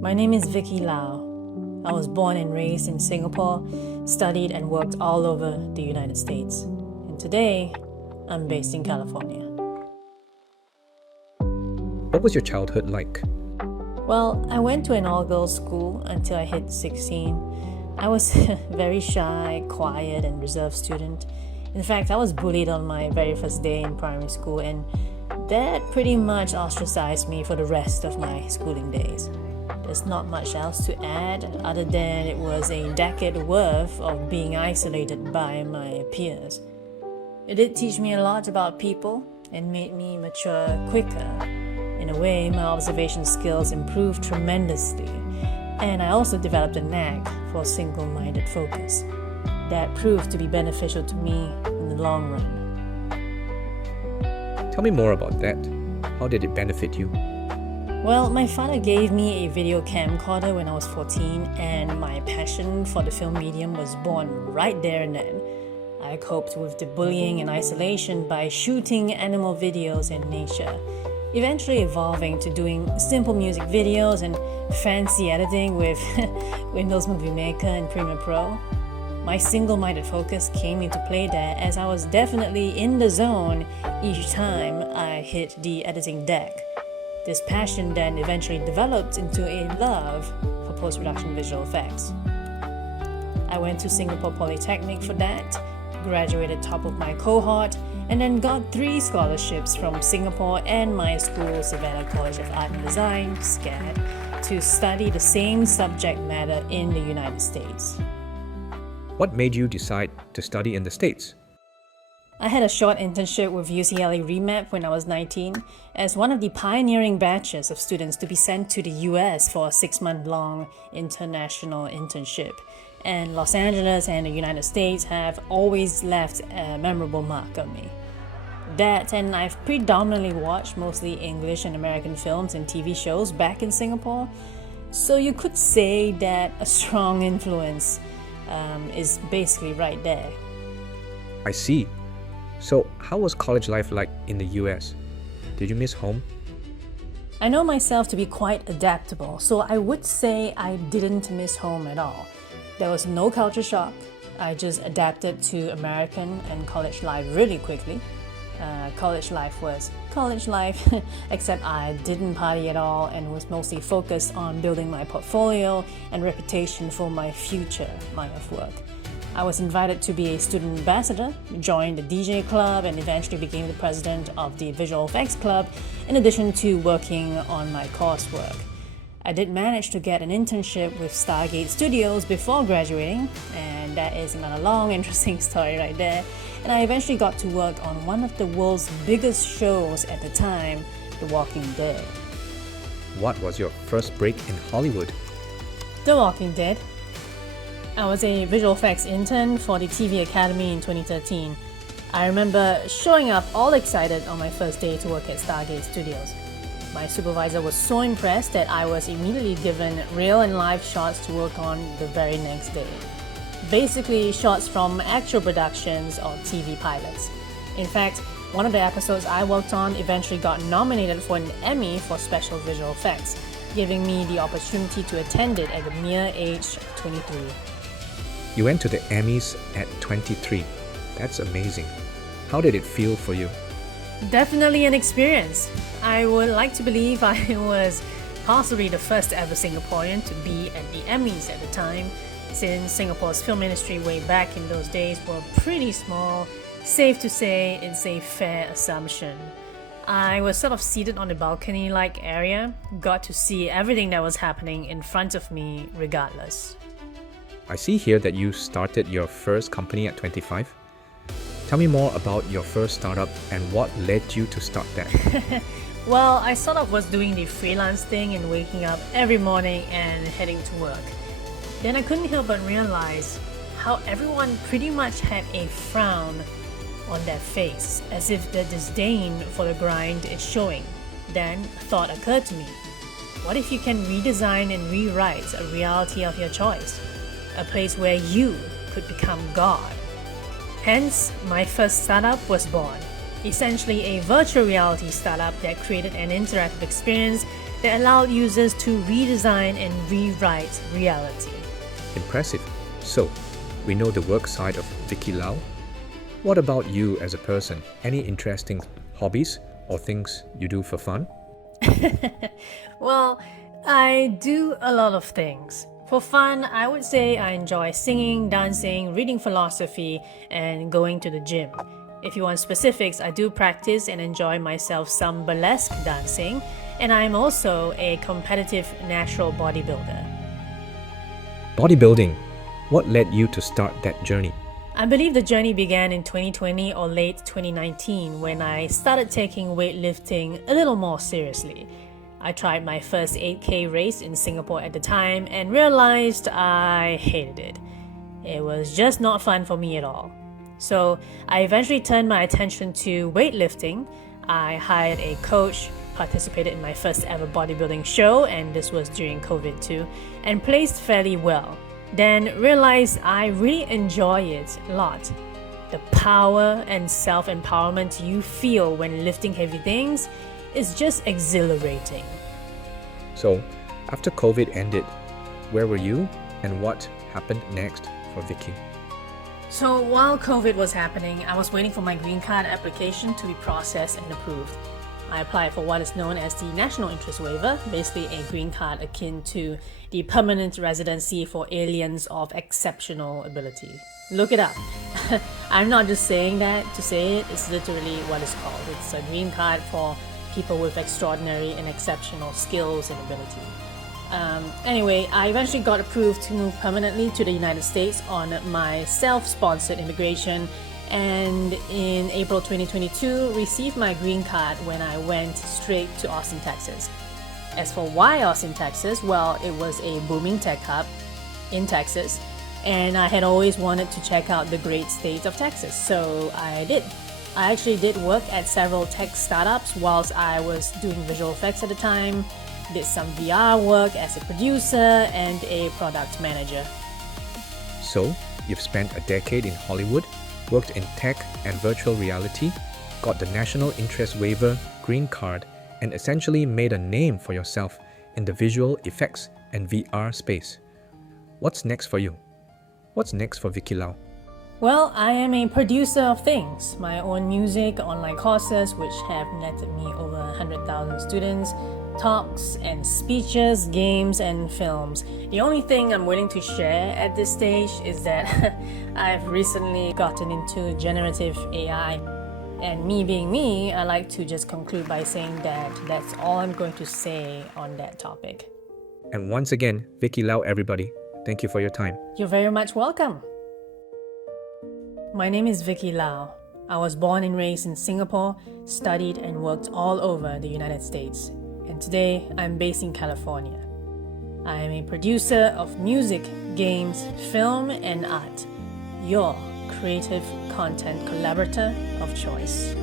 My name is Vicki Lau. I was born and raised in Singapore, studied and worked all over the United States. And today, I'm based in California. What was your childhood like? Well, I went to an all-girls school until I hit 16. I was a very shy, quiet and reserved student. In fact, I was bullied on my very first day in primary school, and that pretty much ostracized me for the rest of my schooling days. There's not much else to add other than it was a decade worth of being isolated by my peers. It did teach me a lot about people and made me mature quicker. In a way, my observation skills improved tremendously, and I also developed a knack for single-minded focus. That proved to be beneficial to me in the long run. Tell me more about that. How did it benefit you? Well, my father gave me a video camcorder when I was 14, and my passion for the film medium was born right there and then. I coped with the bullying and isolation by shooting animal videos in nature, eventually evolving to doing simple music videos and fancy editing with Windows Movie Maker and Premiere Pro. My single-minded focus came into play there, as I was definitely in the zone each time I hit the editing deck. This passion then eventually developed into a love for post-production visual effects. I went to Singapore Polytechnic for that, graduated top of my cohort, and then got 3 scholarships from Singapore and my school, Savannah College of Art and Design, SCAD, to study the same subject matter in the United States. What made you decide to study in the States? I had a short internship with UCLA Remap when I was 19 as one of the pioneering batches of students to be sent to the US for a 6-month-long international internship. And Los Angeles and the United States have always left a memorable mark on me. That, and I've predominantly watched mostly English and American films and TV shows back in Singapore, so you could say that a strong influence is basically right there. I see. So, how was college life like in the US? Did you miss home? I know myself to be quite adaptable, so I would say I didn't miss home at all. There was no culture shock. I just adapted to American and college life really quickly. College life was college life, except I didn't party at all and was mostly focused on building my portfolio and reputation for my future line of work. I was invited to be a student ambassador, joined the DJ club, and eventually became the president of the visual effects club, in addition to working on my coursework. I did manage to get an internship with Stargate Studios before graduating, and that is another long, interesting story right there. And I eventually got to work on one of the world's biggest shows at the time, The Walking Dead. What was your first break in Hollywood? The Walking Dead. I was a visual effects intern for the TV Academy in 2013. I remember showing up all excited on my first day to work at Stargate Studios. My supervisor was so impressed that I was immediately given real and live shots to work on the very next day. Basically, shots from actual productions or TV pilots. In fact, one of the episodes I worked on eventually got nominated for an Emmy for special visual effects, giving me the opportunity to attend it at the mere age of 23. You went to the Emmys at 23. That's amazing. How did it feel for you? Definitely an experience. I would like to believe I was possibly the first ever Singaporean to be at the Emmys at the time, since Singapore's film industry way back in those days were pretty small. Safe to say it's a fair assumption. I was sort of seated on the balcony-like area, got to see everything that was happening in front of me regardless. I see here that you started your first company at 25. Tell me more about your first startup and what led you to start that. Well, I sort of was doing the freelance thing and waking up every morning and heading to work. Then I couldn't help but realize how everyone pretty much had a frown on their face, as if the disdain for the grind is showing. Then a thought occurred to me. What if you can redesign and rewrite a reality of your choice? A place where you could become God. Hence, my first startup was born. Essentially a virtual reality startup that created an interactive experience that allowed users to redesign and rewrite reality. Impressive. So, we know the work side of Vicki Lau. What about you as a person? Any interesting hobbies or things you do for fun? Well, I do a lot of things. For fun, I would say I enjoy singing, dancing, reading philosophy, and going to the gym. If you want specifics, I do practice and enjoy myself some burlesque dancing, and I'm also a competitive natural bodybuilder. Bodybuilding. What led you to start that journey? I believe the journey began in 2020 or late 2019 when I started taking weightlifting a little more seriously. I tried my first 8K race in Singapore at the time and realized I hated it. It was just not fun for me at all. So I eventually turned my attention to weightlifting. I hired a coach, participated in my first ever bodybuilding show, and this was during COVID too, and placed fairly well. Then realized I really enjoy it a lot. The power and self-empowerment you feel when lifting heavy things is just exhilarating. So, after COVID ended, where were you and what happened next for Vicki? So while COVID was happening, I was waiting for my green card application to be processed and approved. I applied for what is known as the National Interest Waiver, basically a green card akin to the permanent residency for aliens of exceptional ability. Look it up. I'm not just saying that to say it, it's literally what it's called. It's a green card for people with extraordinary and exceptional skills and ability. Anyway, I eventually got approved to move permanently to the United States on my self-sponsored immigration, and in April 2022 received my green card when I went straight to Austin, Texas. As for why Austin, Texas, well, it was a booming tech hub in Texas, and I had always wanted to check out the great state of Texas, so I did. I actually did work at several tech startups whilst I was doing visual effects at the time, did some VR work as a producer and a product manager. So, you've spent a decade in Hollywood, worked in tech and virtual reality, got the National Interest Waiver, green card, and essentially made a name for yourself in the visual effects and VR space. What's next for you? What's next for Vicki Lau? Well, I am a producer of things, my own music, online courses which have netted me over 100,000 students, talks and speeches, games and films. The only thing I'm willing to share at this stage is that I've recently gotten into generative AI. And me being me, I like to just conclude by saying that that's all I'm going to say on that topic. And once again, Vicki Lau, everybody, thank you for your time. You're very much welcome. My name is Vicki Lau. I was born and raised in Singapore, studied and worked all over the United States. And today, I'm based in California. I am a producer of music, games, film, and art. Your creative content collaborator of choice.